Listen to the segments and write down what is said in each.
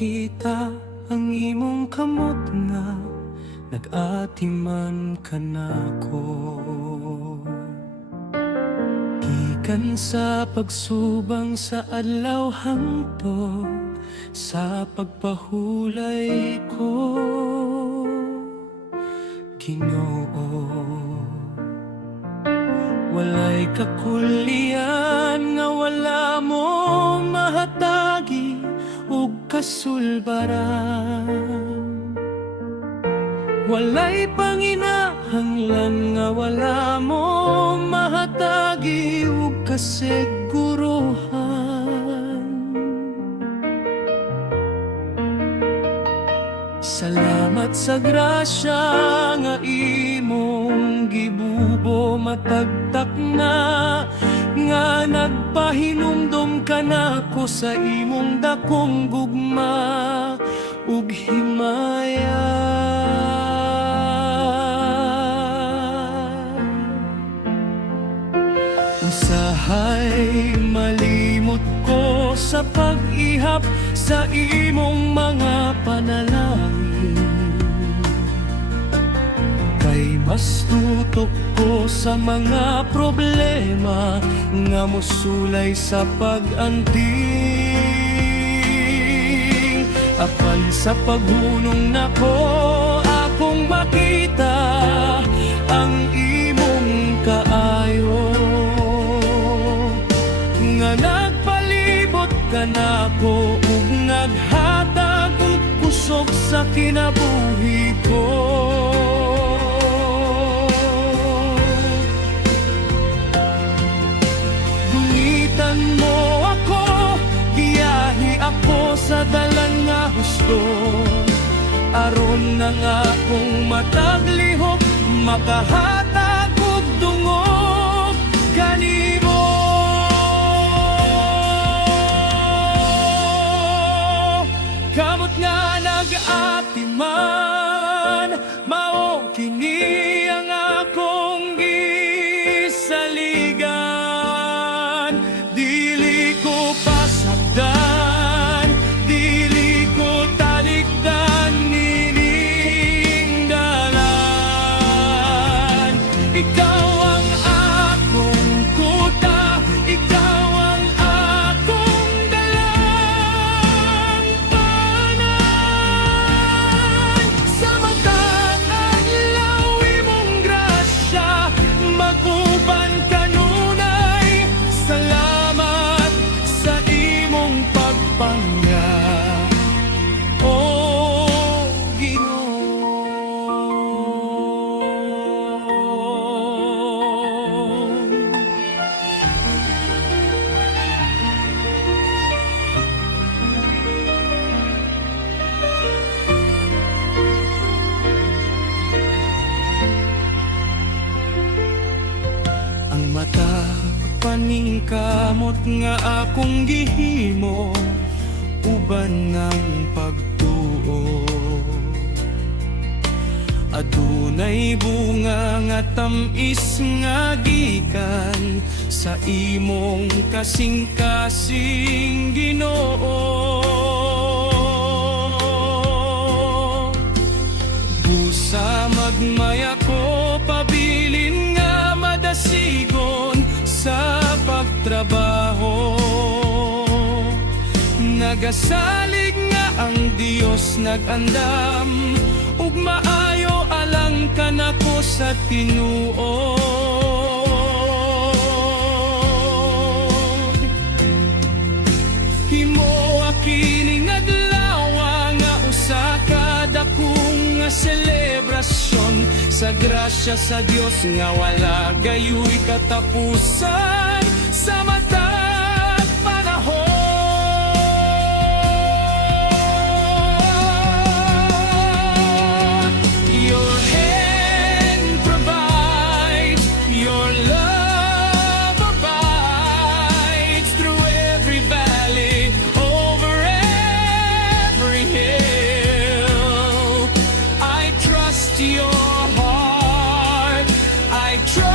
makita ang imong kamot nga nag-atiman ka nako. Gikan sa pagsubang sa adlaw hangtod sa pagpahulay ko, Ginoo. Walay kakulian nga wala mo mahatagi ug kasulbaran. Walay panginahanglan nga wala mo mahatagi ug kasiguruhan. Salamat sa grasya nga imong gibubo matagtak na, nga nagpahinumdom ka nako sa imong dakong gugma ug himaya. Usahay malimot ko sa pag-ihap sa imong mga panalangin, kay mas tutok ko sa mga problema nga mosulay sa pag-anting. Apan sa paghunong nako akong makita ang imong kaayo, nga nagpalibot ka nako ug naghatag og kusog sa kinabuhi ko. Gunitan mo ako, giyahi ako sa dalan nga husto, aron na nga akong mataglihok makahatag og dungog kanimo. Kamot nga nag-atiman, mao kini ang akong gisaligan. Dili ko pasagdan, dili ko talikdan nining dalan. Ikaw ang akong kuta, ikaw ang akong dalang tanan. Sa matag adlaw imong grasya maguban kanunay. Salamat sa imong pagpangga, o ang mata paningkamot nga akong gihimo, uban ng pagtuo. Adunay bunga nga tamis nga gikan sa imong kasing-kasing Ginoo. Busa magmaya ko pabilin nga madasigon sa pagtrabaho. Nagasalig nga ang Dios nag-andam ug maayo alang ka nako sa tinuod. Himo kining adlaw nga usa ka dakong nga selebrasyon sa grasya sa Dios nga wala gayoy katapusan sa matag panahon. Your hand provides, your love abides through every valley, over every hill. I trust your heart, I trust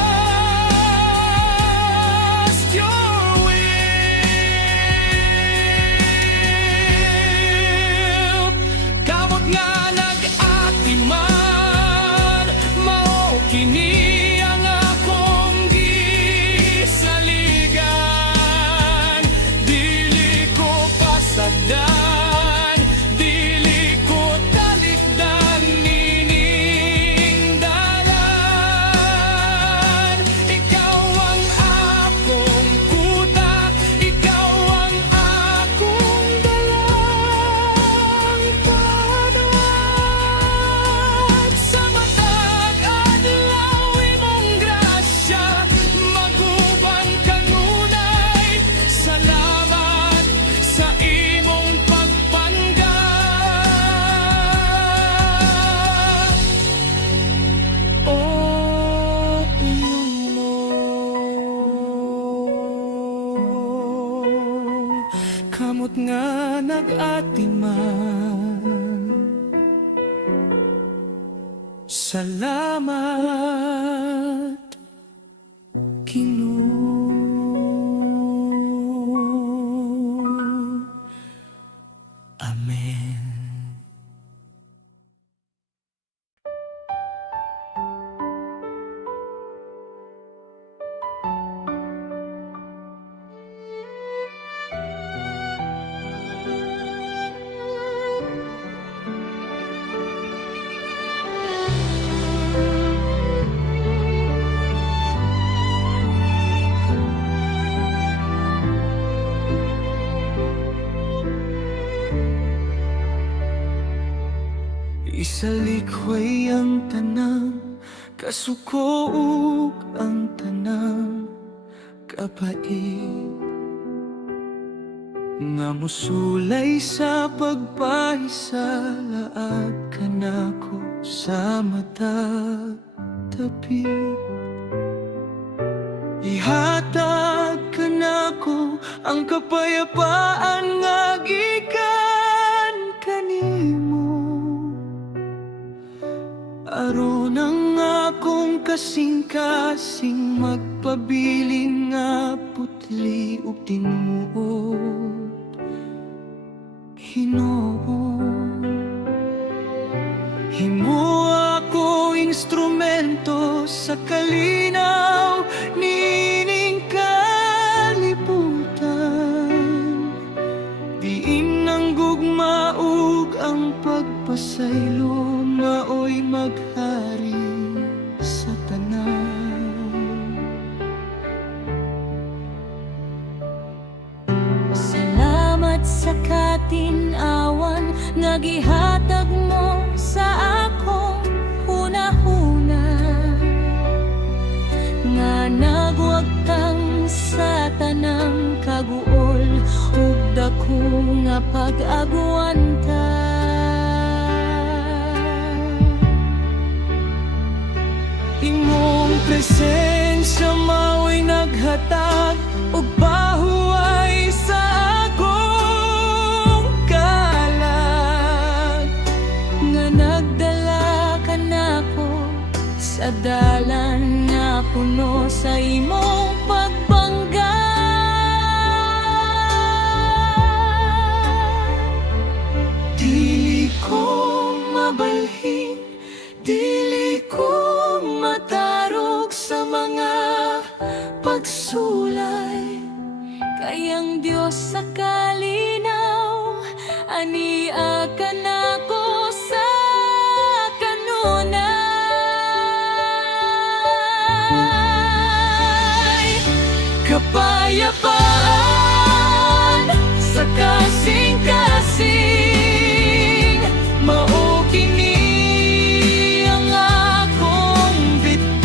kamot nga nag-atiman. Salamat, Ginoo. Amen. Isalikhoy ang tanang kasuko ug ang tanang kapait nga musulay sa pagpahisalaag kanako sa matag dapit. Ihatag kanako ang kapayapaan nga gikan kanimo, aron ang akong kasing-kasing magpabilin nga putli ug tinuod, Ginoo. Himo ako instrumento sa kalinaw nining kalibutan, diin ang gugma ug ang pagpasaylo maoy maghari sa tanan. Salamat sa katin-awan nga gihatag mo sa akong hunahuna, nga nagwagtang sa tanang kaguol ug dako nga pag-agwanta. Imong presensya mao'y naghatag ug pahuway sa akong kalag, nga nagdala kanako sa dalan nga puno sa imong pagbangga. Dili ko mabalhin, dili ko matarog sa mga pagsulay, Kayang Diyos sa kalinaw, ania ka nako sa kanunay. kapayapaan sa kasing-kasing, mao kini ang akong bitbit.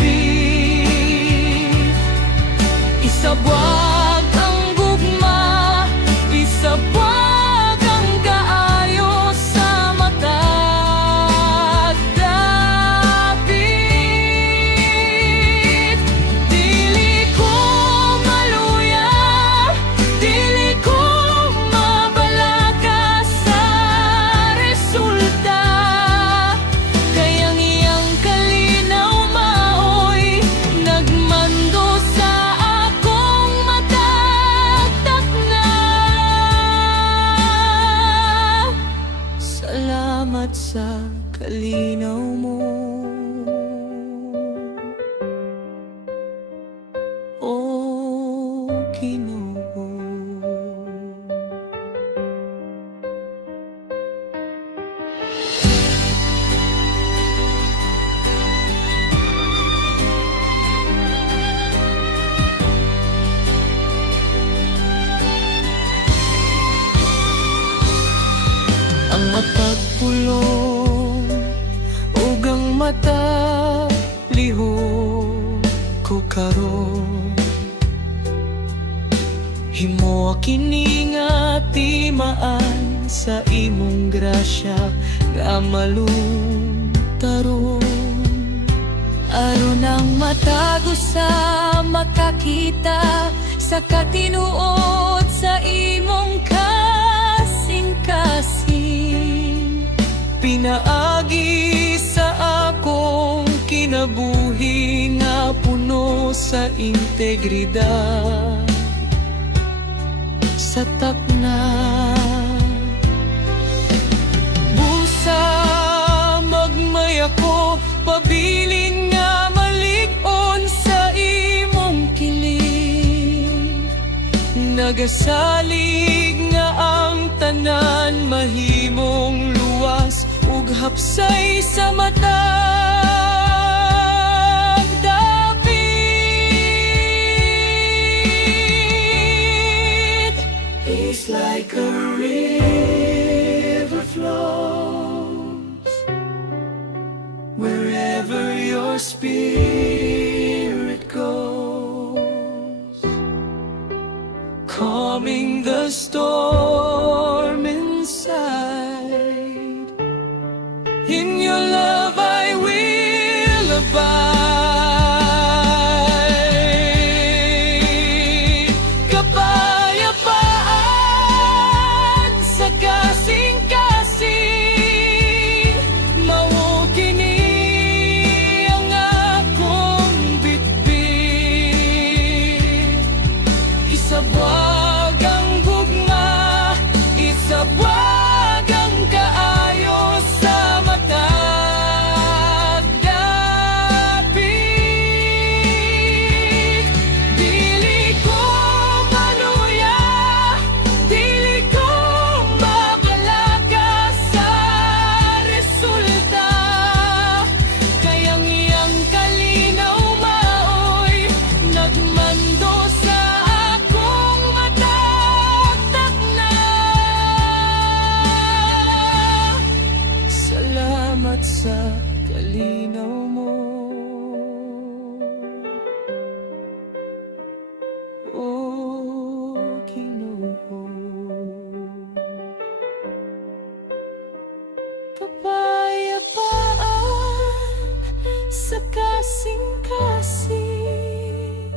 Isabwag ang gugma, isabwag ang kaayo sa matag dapit. Dili ko maluya, dili ko mabalaka sa resulta, kayang iyang kalinaw maoy nagmando sa akong matagtakna. Salamat sa kalinaw mo, O Ginoo. Ang matagpulong ug ang mata lihok ko karon, himo kini nga timaan sa imong grasya nga maluntaron, aron ang matago sa makakita sa katinuod sa imong sa integridad, sa takna. Busa magmay ako, pabilin nga malig-on sa imong kiling. Nagasalig nga ang tanan, mahimong luwas ug hapsay sa mata. It's like a river flows wherever your spirit goes, calming the storm inside. In your love I will abide. Sa kalinaw mo, O Ginoo. Kapayapaan sa kasing-kasing,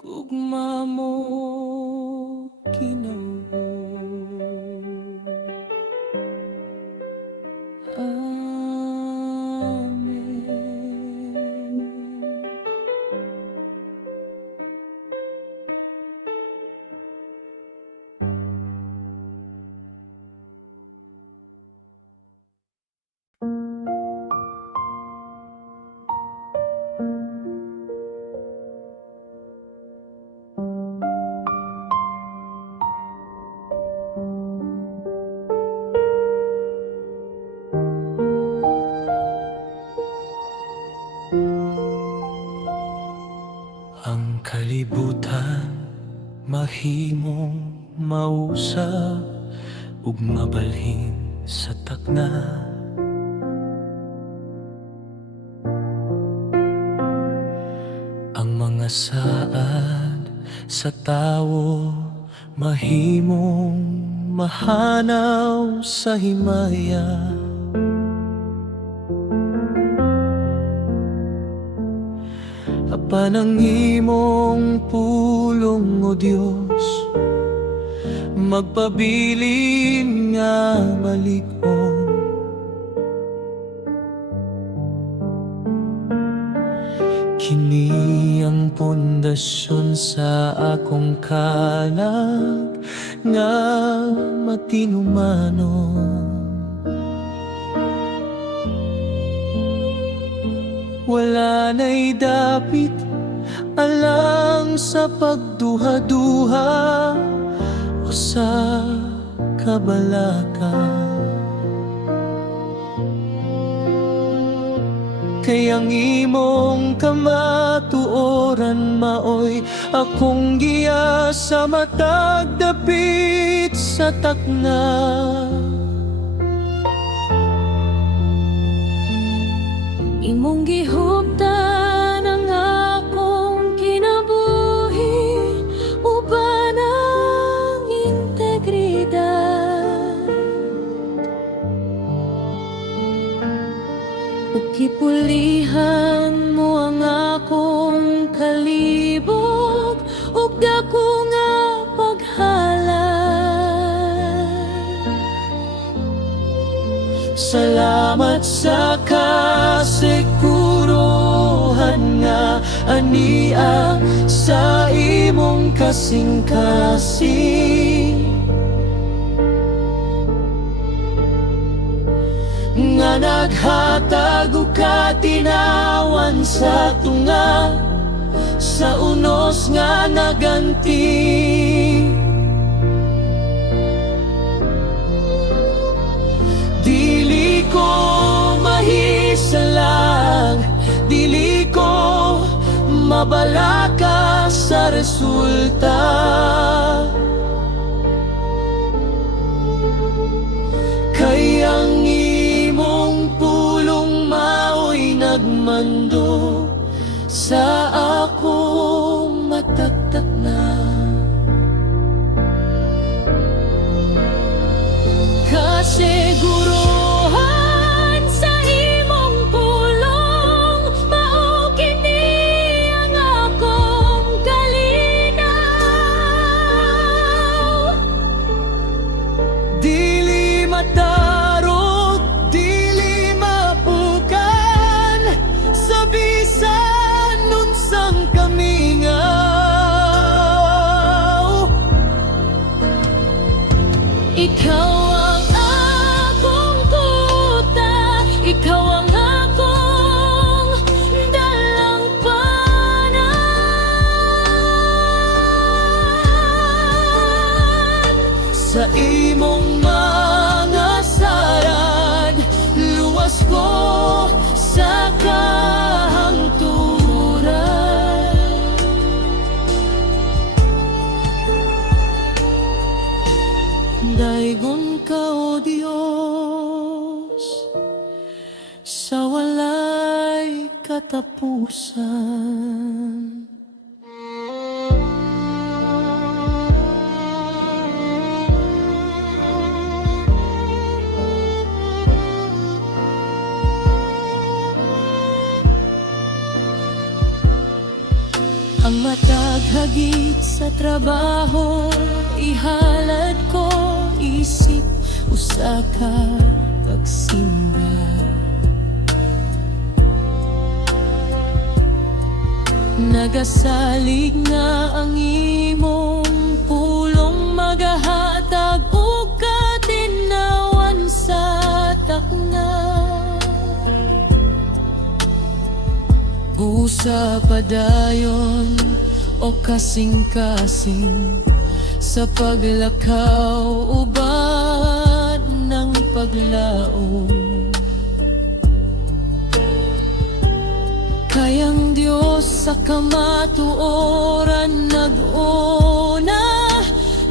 gugma mo, Ginoo. Ang kalibutan mahimong mausap ug mabalhin sa takna. Ang mga saad sa tawo mahimong mahanaw sa himaya. Apan ang imong pulong, O Diyos, magpabilin nga malig-on. Kini ang pundasyon sa akong kalag nga matinumanon. Wala na'y dapit alang sa pagduha-duha o sa kabalaka. Kayang imong kamatuoran maoy akong giya sa matag dapit sa takna. Imong gihuptan ang akong kinabuhi, uban ang integridad. Ug kipulihan mo ang akong kalibog, ug dako nga paghalad. Salamat sa kasiguruhan ania sa imong kasing-kasing. Nga naghatag og katinawan sa tunga, sa unos nga naganti. Dili ko mahisalang, dili ko mabalaka sa resulta. Kay ang imong pulong mao'y nagmando sa akong mataktak na. Kasiguruhan sa imong pulong mao kini ang akong kalinaw. Dili matarog, dili mapukan, sa bisan nunsang kamingaw. Ikaw ang akong kuta, ikaw ang akong dalampanan. Sa imong mga saran, luwas ko sa kahangturan. Daigon ka, O Diyos, sa walay katapusan. Ang matag hagit sa trabaho, ihalad ko isip usa ka pagsimba. Nagasalig nga ang imong pulong magahatag og katinawan sa takna. Busa padayon o kasing-kasing sa paglakaw uban ng paglaom. Kayang Diyos sa kamatuoran nag-una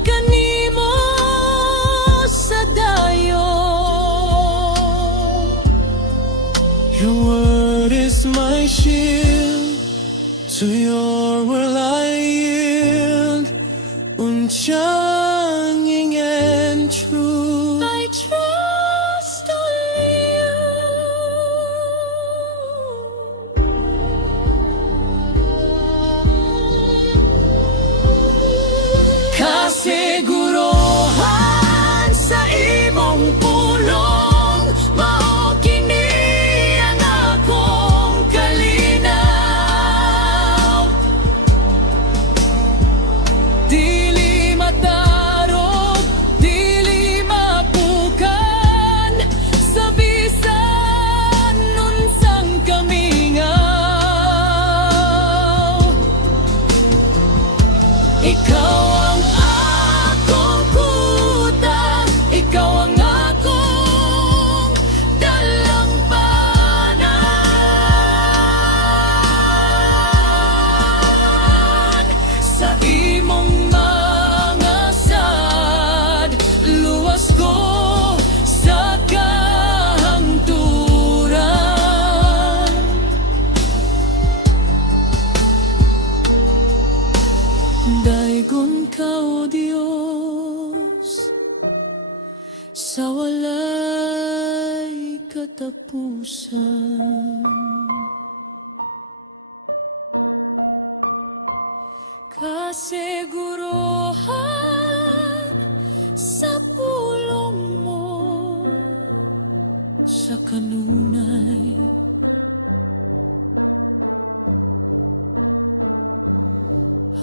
kanimo sa dayon. Your word is my shield, to your will I yield, unchanging and true. I trust only you. Kasiguruhan sa imong pulong mao kini ang akong kalinaw. Dili matarog, dili mapukan, sa bisan nunsang kamingaw. Ikaw ang akong kuta, ikaw ang akong dalampanan. Sa imong mga sad, luwas ko sa kahangturan. Daigon ka, O Diyos, sa walay katapusan. Kasiguruhan sa pulong mo, sa kanunay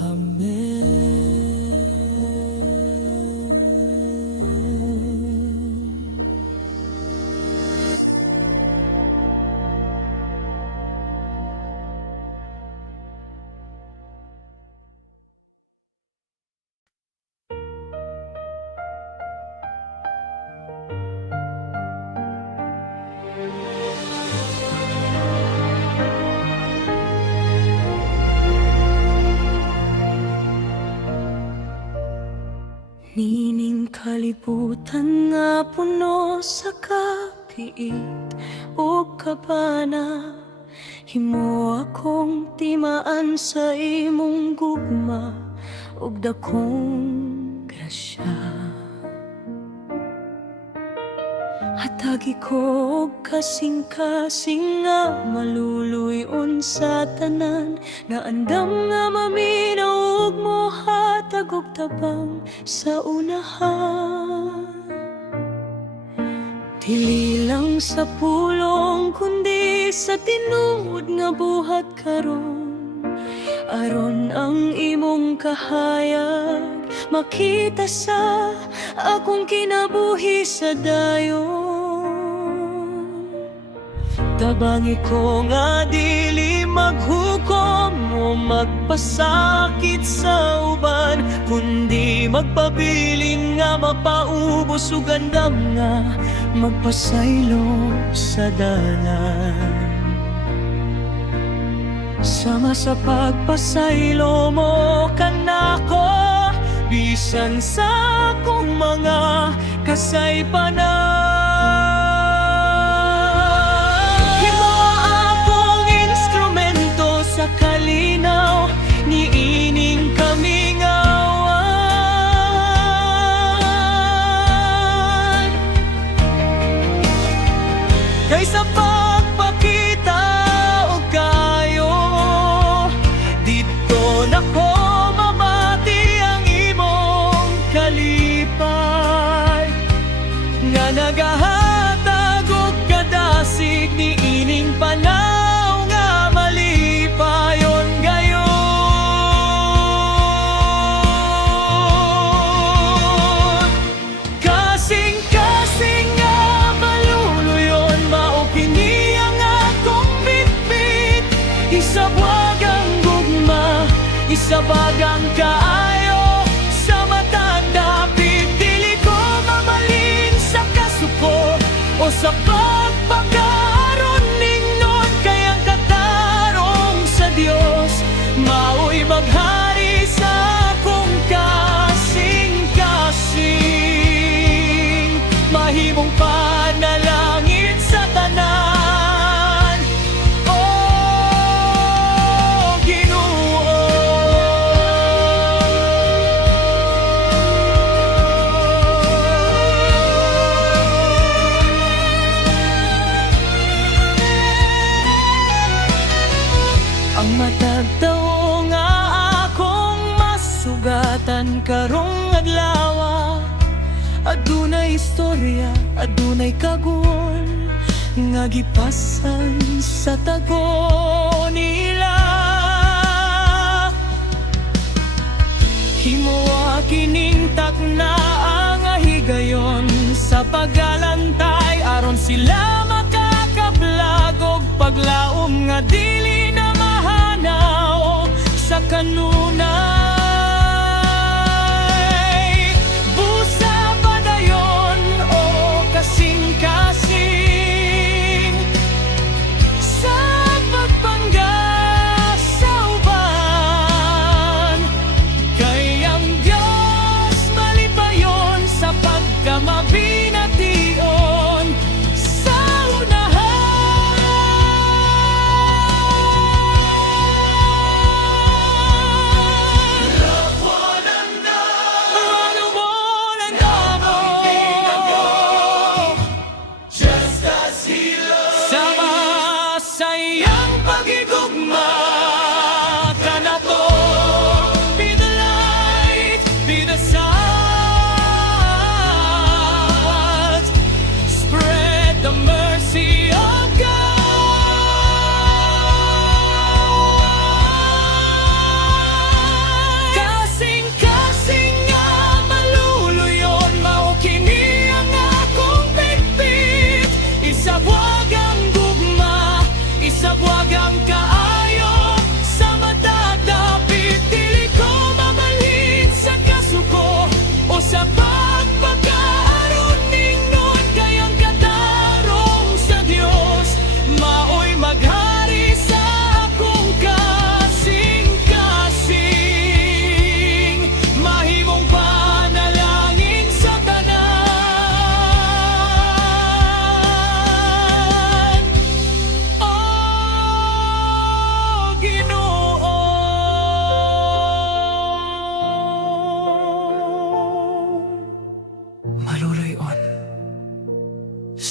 Amen. Nining kalibutan nga puno sa kapiit o kabana, himo akong timaan sa imong gugma ug dakong grasya. Hatagi ko og kasing-kasing nga maluluyon sa tanan, na andam nga maminaw ug mohatag og tabang sa unahan. Dili lang sa pulong kundi sa tinuod nga buhat karon, aron ang imong kahayag makita sa akong kinabuhi sa dayon. Tabangi ko nga dili maghukom o magpasakit sa uban, kundi magpabiling nga mapaubos ug andam nga magpasaylo sa dalan. Sama sa pagpasaylo mo kanako, bisan sa akong mga kasaypanan. Himo akong instrumento sa kalinaw ni ining kamingawan, kaysa pagpakita o kayo dito nako mamati ang imong kalipay, nga nagahatag og kadasig ni ining panaw nga malipayon gayon. Kasing-kasing nga maluluyon, mao kini ang akong bitbit, isabagang gugma, isabagang kaayo sa matang dapit. Dili ko mamalin sa kasuko o sa pagpakaroon ningnon, kay ang katarong sa Dios mao'y maghari sa akong kasing-kasing. Mahimong panalangin sa tanan, oh Ginoo. Ang matagtao nga akong masugatan karong adlaw, adunay istorya, adunay kagol nga gipasan sa tago nila. Himuwa kining takna ang higayon sa pagalantay, aron sila makakablag og paglaom nga dili na mahanaw sa kanunay. Busa padayon o kasing-kasing sa pagpangga sa uban, kay ang Diyos malipayon sa pagkamabination sa unahan.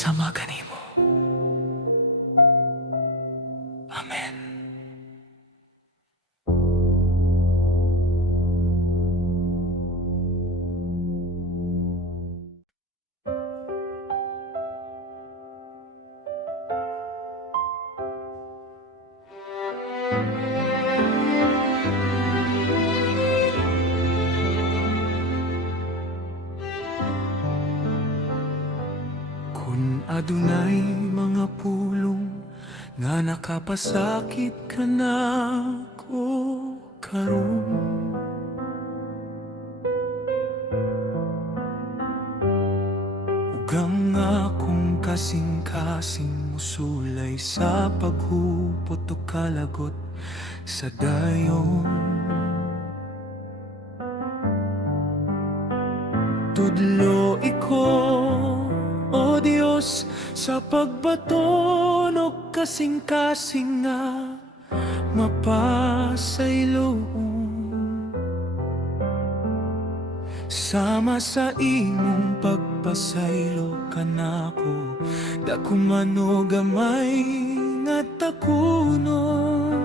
sama kanimo. Amen. Kun adunay mga pulong nga nakapasakit ka na ko karon, ugang nga kung kasing-kasing musulay sa paghupot o kalagot sa dayon. Tudlo iko, o Diyos, sa pagbaton o kasing-kasing nga mapasaylo. Sama sa imong pagpasaylo kanako, dako man o gamay nga takunon.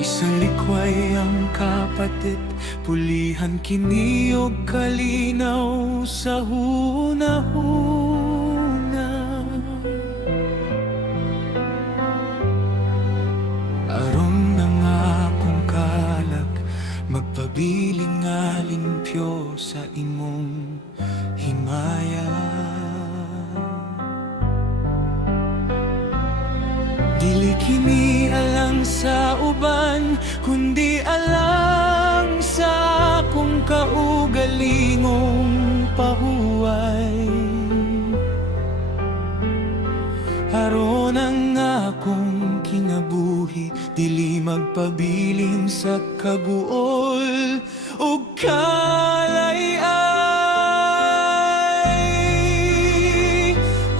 Isalikway ang kapatid, pulihan kini og kalinaw sa hunahuna. Aron na nga kung kalag, magpabiling nga limpyo sa imong himaya. Dili kini alang sa uban, kundi alang sa akong kaugalingong pahuway. Aron ang akong kinabuhi, dili magpabilin sa kaguol o kalayay.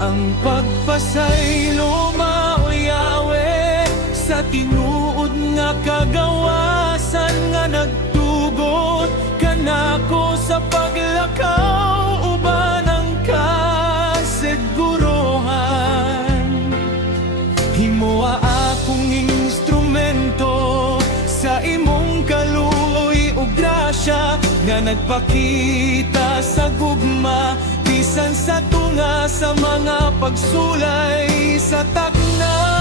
Ang pagpasaylo sa tinuod nga kagawasan nga nagtugot kanako sa paglakaw uban ang kasiguruhan. Himoa akong instrumento sa imong kaluoy ug grasya nga nagpakita sa gugma bisan sa tunga sa mga pagsulay sa takna.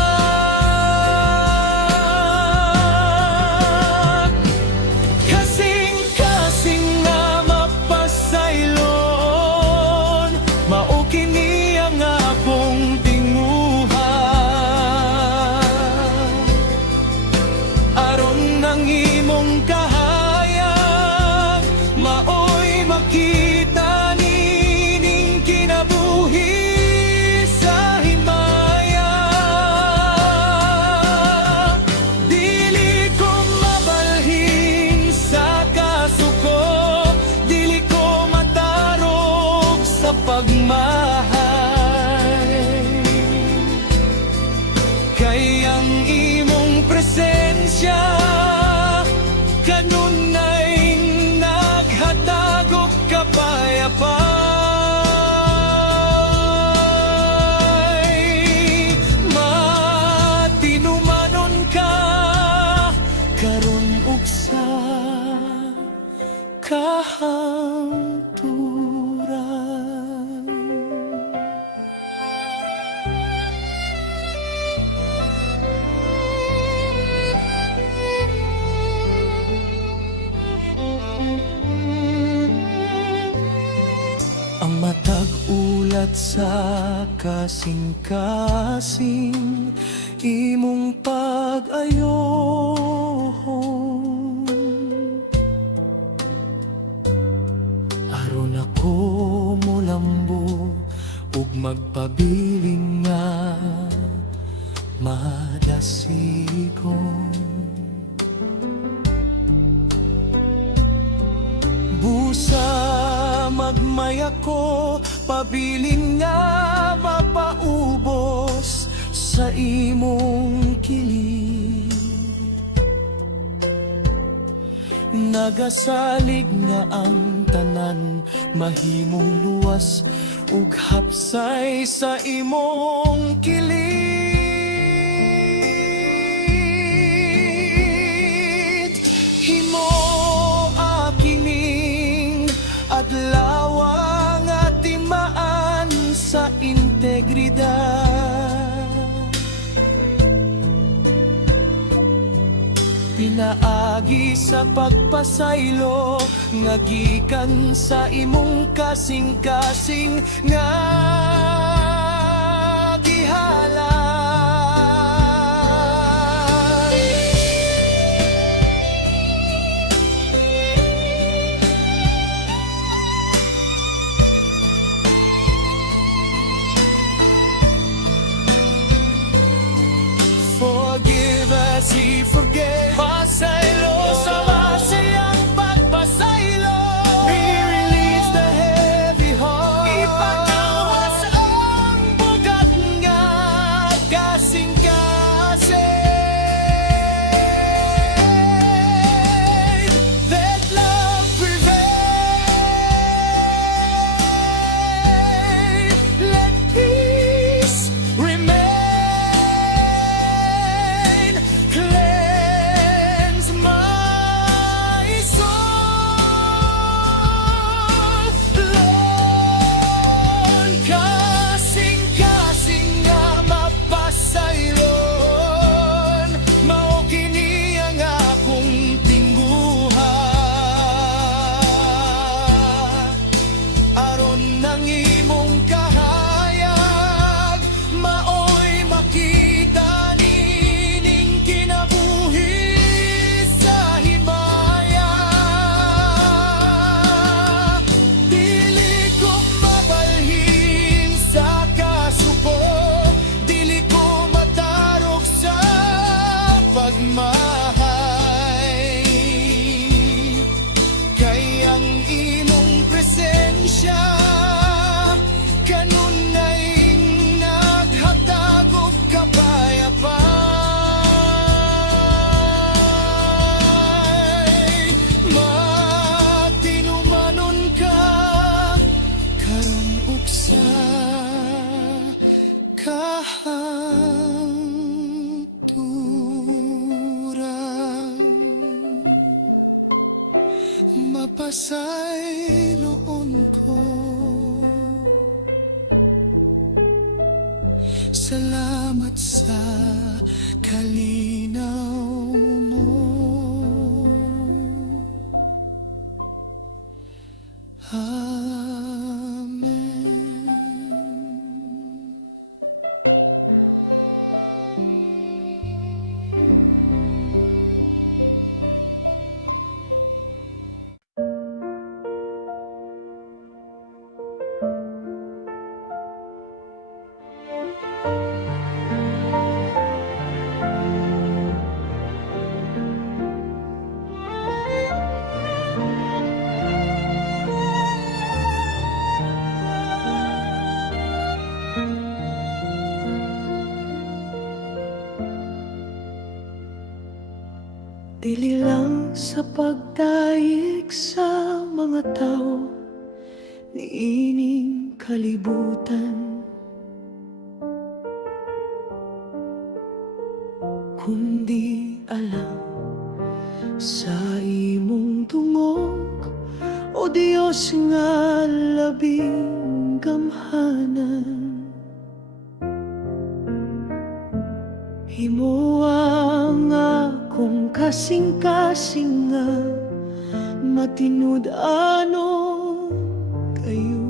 Kay ang imong presensya kanunay naghatag og kapayapay. Matinumanon ka karon ug sa kahanturan. Ang matag ulat sa kasing-kasing imong pag-ayohon. Aron ako molambo ug magpabiling nga madasigon. Busa magmaya ko, pabiling nga mapaubos sa imong kilid. Nagasalig nga ang tanan mahimong luwas ug hapsay sa imong kilid. Himo akining adlaw nga timaan sa integridad. Pinaagi sa pagpasaylo nga gikan sa imong kasing-kasing nga gihalay. Forgive as He forgave. Pasaylo sa masayang pagpasaylo. He relieves the heavy heart. Ipagawas ang bugat nga kasing-kasing. Let love prevail. Let peace remain. Cleanse my soul, Lord. Kasing-kasing nga mapasayron, mao kini ang akong tingguhan. Aron nang imong kahayag, maoy makita nining kinabuhi sa himaya. Dili ko mabalhin sa kasuko, dili ko matarog sa pagmahay. Kay ang imong presensya kanunay naghatag og kapayapay. Matinumanon ka karon ug sa kahangturan. Mapasayloon ko. Salamat sa kalinaw mo. Amen. Dili lang sa pagdayeg sa mga tao niining kalibutan, kundi alam sa imong tungog, o Diyos nga labing gamhanan. Himo ang akong kasing-kasing nga matinud-anon kayo.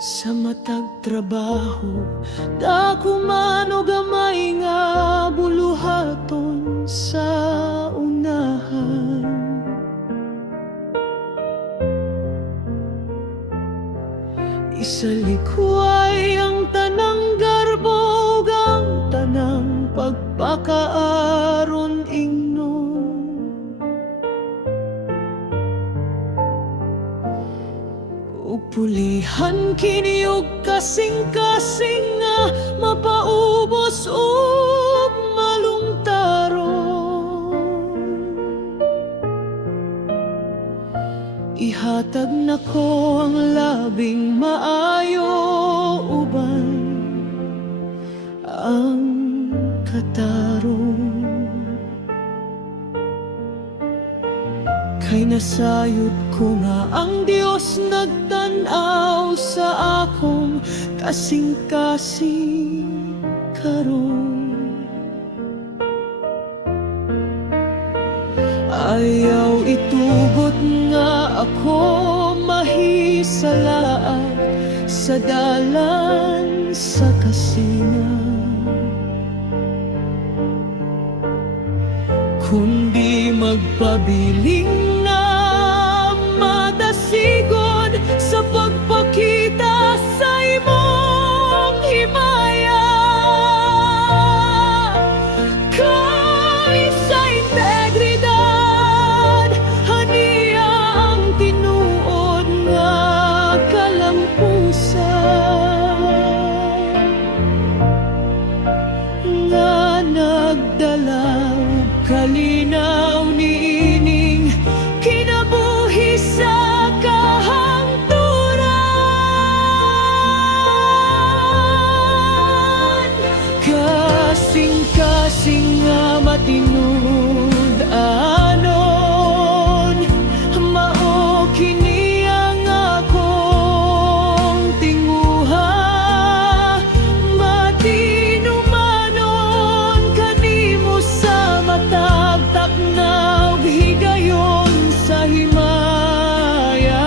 Sa matag trabaho, dako man o gamay nga buluhaton sa unahan. Isalikway ang tanang garbo, ang tanang pagpakaaron ingnon. Ug pulihan kini og kasing-kasing nga mapaubos ug malungtaron. ang katarong. Kay nasayod ko nga ang Diyos nagtanaw sa akong kasing-kasing karon. Ayaw itugot nga ako mahisalaat sa dalan sa kasingan, kundi magpabiling na madasigod sa pagpakita sa imong himaya. Kay sa integridad, haniya ang tinuod nga kalampusan, nga nagdala og kalinaw niining kinabuhi sa kahangturan. Kasing-kasing nga matinud anon, mao kini ang akong tinguha. Matinumanon kanimo sa matag taknaw higayon sa himaya.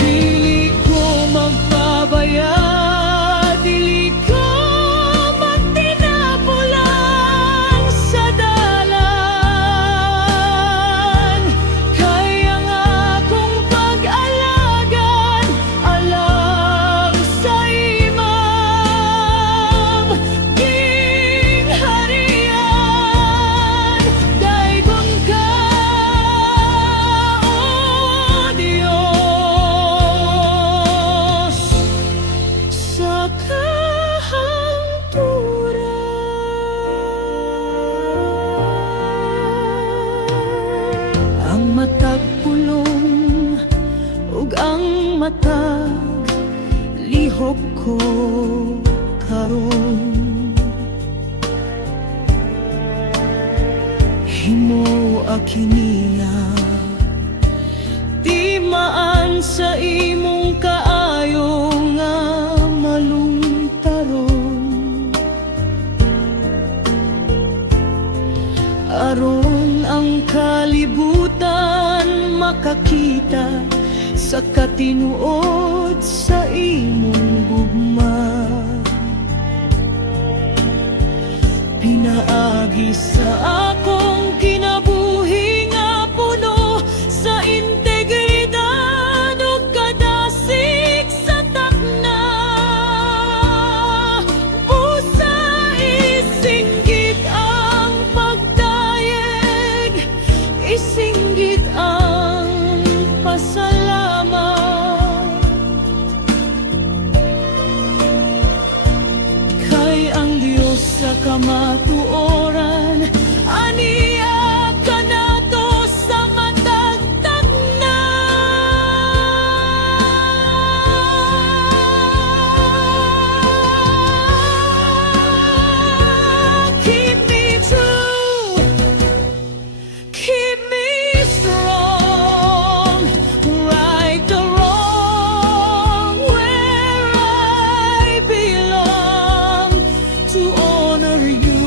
Dili ko magpabaya, dili ko magtinapulang sa dalan. Kay ang akong pag-alagan alang sa imam gingharian. Daygon ka, O Diyos, sa kahangturan. Ang matag pulong ug ang matag lihok ko karon, himuwa kiniya timaan sa imong kaayo nga malungtaron. Aron ang kalibutan makakita sa katinuod sa imong gugma. Pinaagi sa akong kinabuhi nga puno sa integridad ug kadasig sa takna. Busa isinggit ang pagdayeg, isinggit ang pasalamat. Kay ang Diyos sa kamatuoran, aniya ka nato sa matagtag na. Keep me true, keep me strong, right the wrong where I belong, to honor you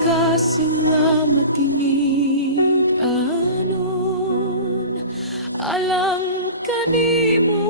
kasing nga matingid anon alang kanimo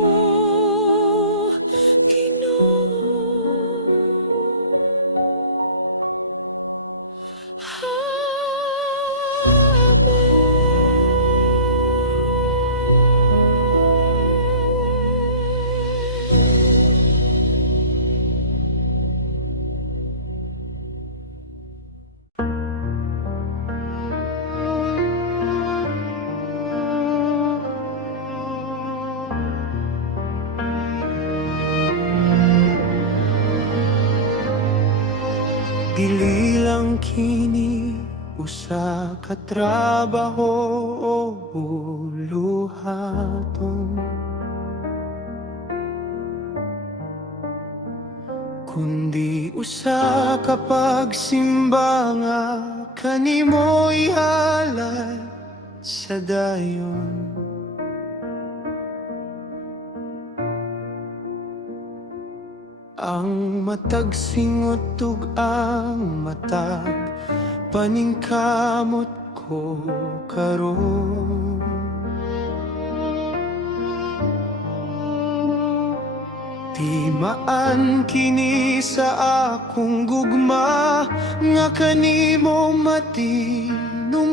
Dili lang kini usa ka trabaho o buluhaton, kundi usa ka pagsimba nga kanimo ihalad sa dayon. Ang matag singot ug ang matag paningkamot ko karon. Timaan kini sa akong gugma nga kanimo matinumano.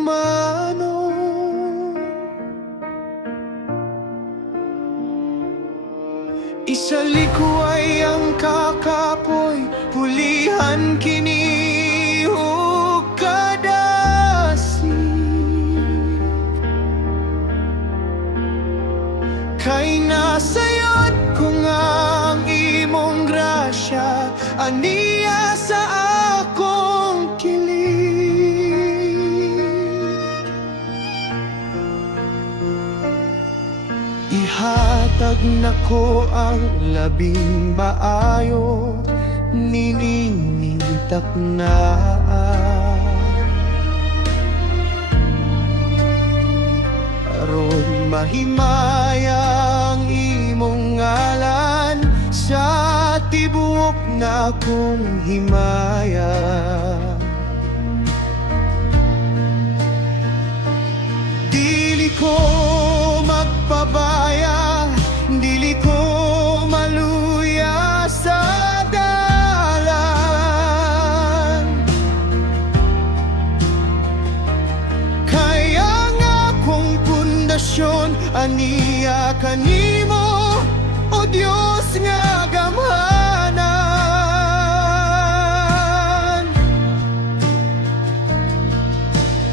Isalikway ang kakapoy, pulihan kini ug kadasi. Kay nasayod ko nga ang imong grasya, aniya sa akong kilig. Ihatag nako ang labing maayo, nililintak na. Aron mahimaya ang imong ngalan sa tibuok na kong himaya. Dili ko magpabaya, dili ko maluya sa dalan. Kaya nga akong pundasyon, aniya kanimo, o Diyos nga gamhanan.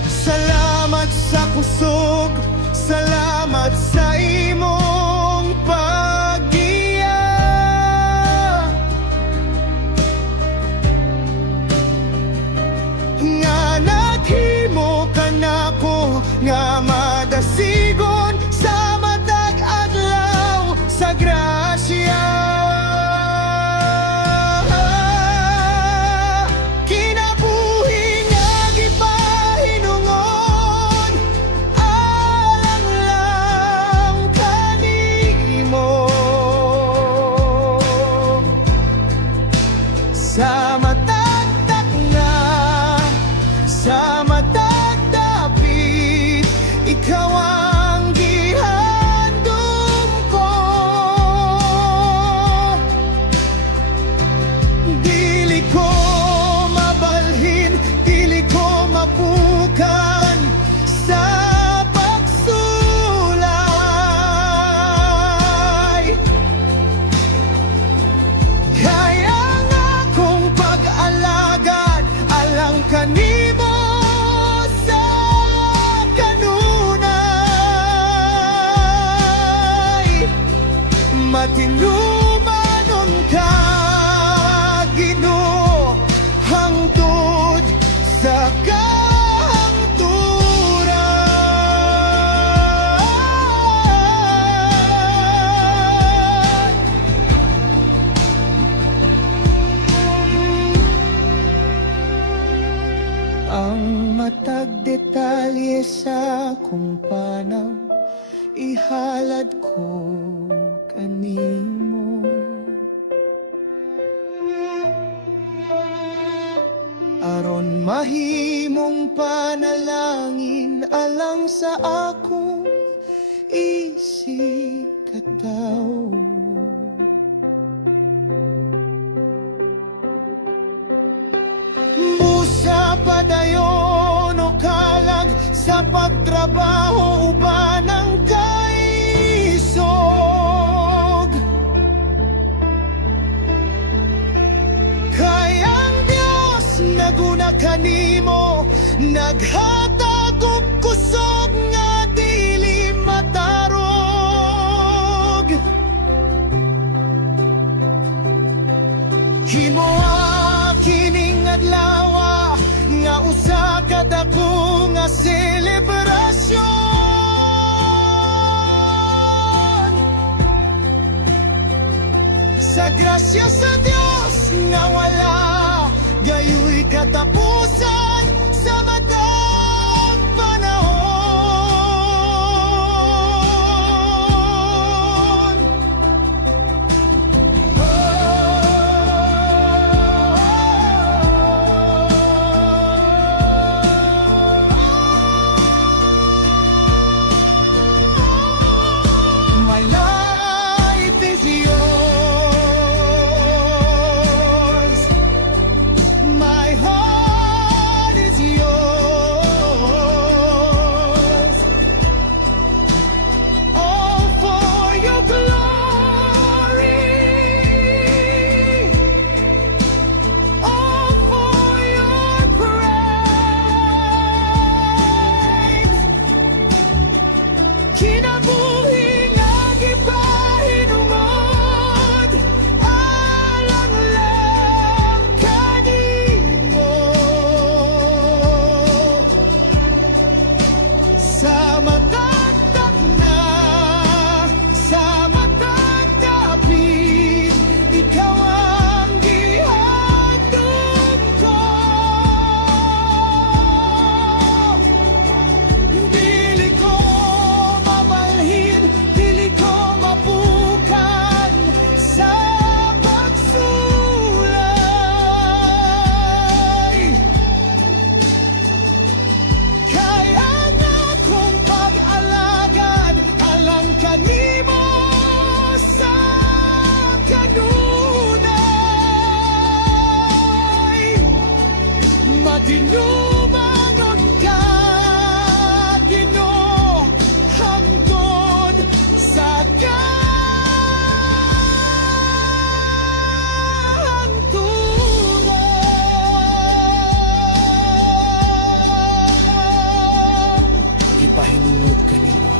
Salamat sa kusog, salamat sa imong paggiya. Nga naghimo ka nako nga madasigon sa matag adlaw sa grasya. Kinabuhi nga gipahinungon, alang lang kanimo. Sa matagtak na, sa matagdapit, ikaw ang gihandom ko. Dili ko mabalhin, dili ko mabukan sa pagsulay. Kaya nga kong pag-alagad alang kanimo sa kanunay. Matinumanon ka, Ginoo, hangtod sa kahangturan. Ang matag detalye sa kung panaw, ihalad ko kanimo. aron mahimong panalangin alang sa akong isikataw. Busa padayon o kalag sa pagtrabaho uban ang kaisog. Kaya ang Diyos naguna kanimo, naghatag og kusog nga dili matarog. Himoa kining adlaw nga usa ka dako nga selebrasyon. Sa grasya sa Dios nga wala gayoy katapusan sa matag panahon. My life is yours. My heart is yours. All for your glory. All for your praise. Kinabuhi nga gipahinungod, alang lang kanimo. Sa matagtak na, sa matagtapit, ikaw ang gihatod ko. Dili ko mabalhin, dili ko mapukan sa pagsulay. Kaya nga kong pag-alagad alang kanimo sa kanunay. Matinumanon ka, Ginoo, hangtod sa kahangturan. Ipahinungod kanimo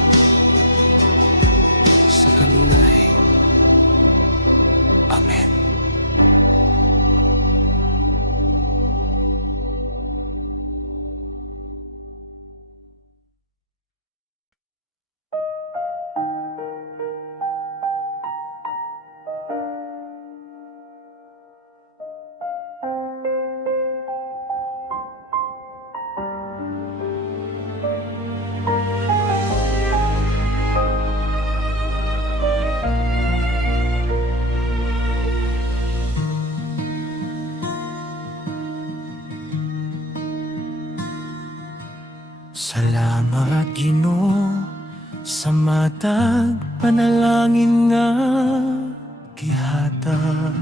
sa kanunay. Amen. Salamat Ginoo sa matag panalangin nga gihatag.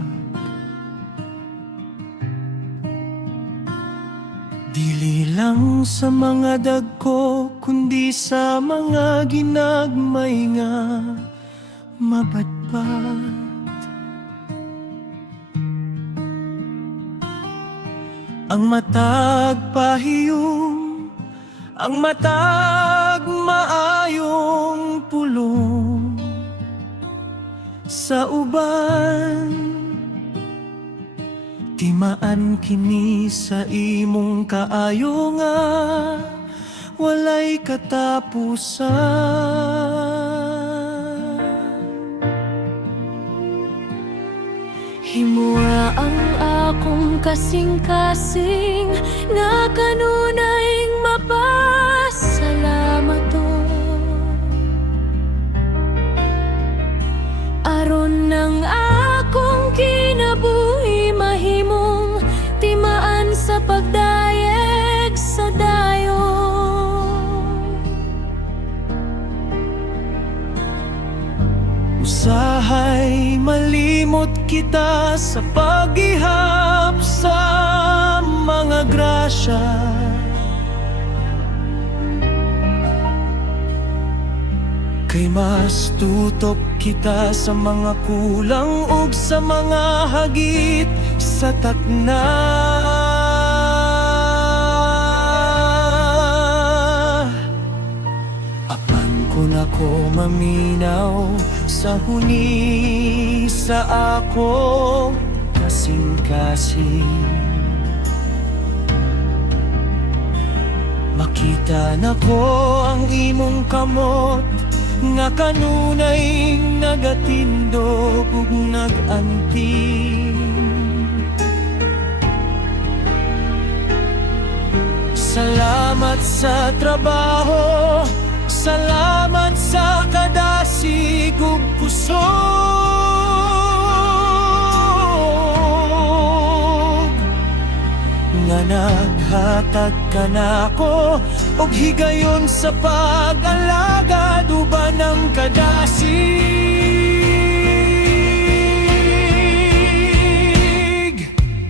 Dili lang sa mga dagko kundi sa mga ginagmay nga mabatbat. Ang matag pahiyom, ang matag maayong pulong sa uban. Timaan kini sa imong kaayo nga walay katapusan. Himua ang akong kasing-kasing nga kanunayng mapasalamaton. Aron ng akong kinabuhi mahimong timaan sa pagdaan kita sa paghihap sa mga grasya. Kay mas tutok kita sa mga kulang ug sa mga hagit sa takna. Apan kun ako maminaw sa huni sa ako kasing-kasing, makita na ko ang imong kamot nga kanunay nagatindog ug naganting. Salamat sa trabaho, salamat sa kadasig ug kusog nga naghatag ka nako og higayon sa pag-alagad uban ng kadasig.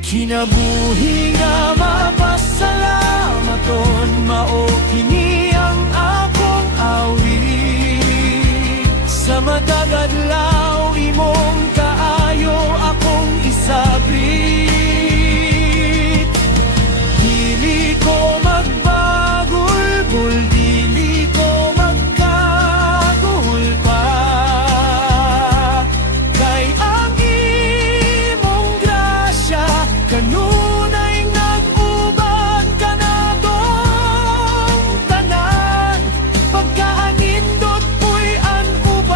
Kinabuhi nga mapasalamaton, mao kini ang akong awit. Sa matag adlaw imong kaayo akong isabrit. Dili ko magbagul-bul, dili ko magkagul pa. Kay ang imong grasya kanunay nag-uban ka na tong tanan. Pagkaanindot mo'y an-uban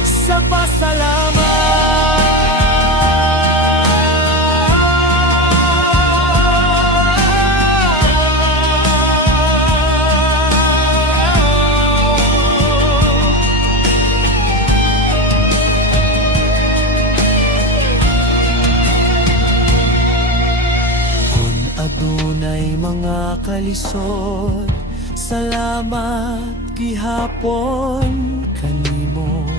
sa pasalamat. Adunay mga kalisod, salamat gihapon kanimo.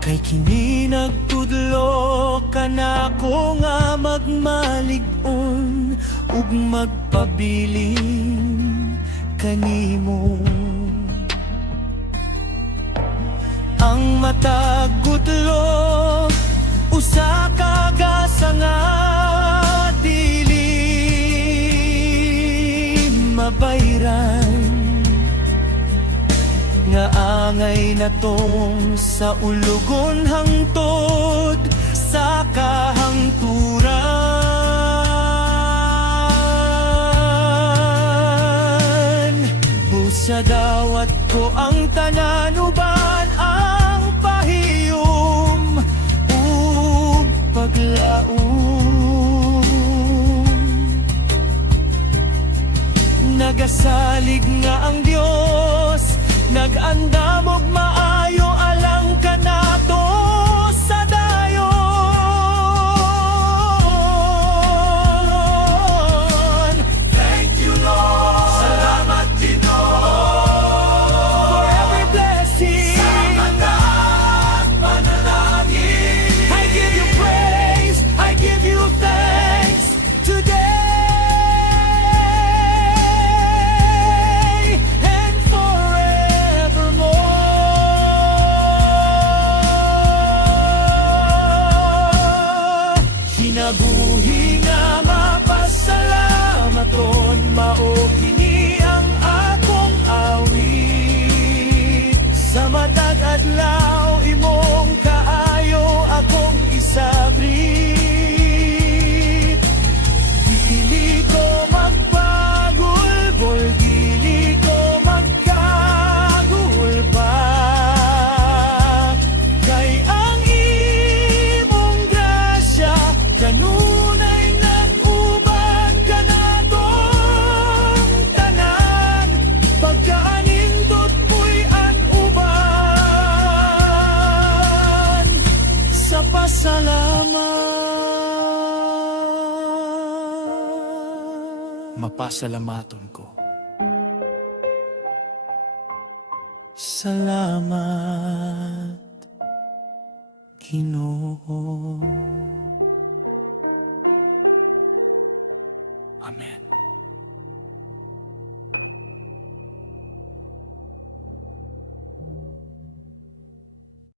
Kay kini nagtudlo ka nako nga magmalig-on ug magpabiling kanimo. Ang matag gudlo usa ka gasa nga dili mabayran, nga angay natong sa ulugon hangtod sa kahangturan. Busa dawat ko ang tanan uban ang pahiyom paglaom. Nagasalig nga ang Dios, nag-andam og maayo alang kanato sa dayon. Thank you Lord, salamat Ginoo, for every blessing. Sa matag panalangin, I give you praise, I give you thanks today and forevermore. Kinabuhi nga mapasalamaton, mao kini ang akong awit. Sa matag adlaw imong kaayo akong isabrit. Dili ko magpagulbol, dili ko magkagul pa. Kay ang imong grasya kanunay nag-uban ka na tong tanan. Pagkaanindot mo'y an-uban sa pasalamat. Mapasalamaton ko. Salamat, Ginoo.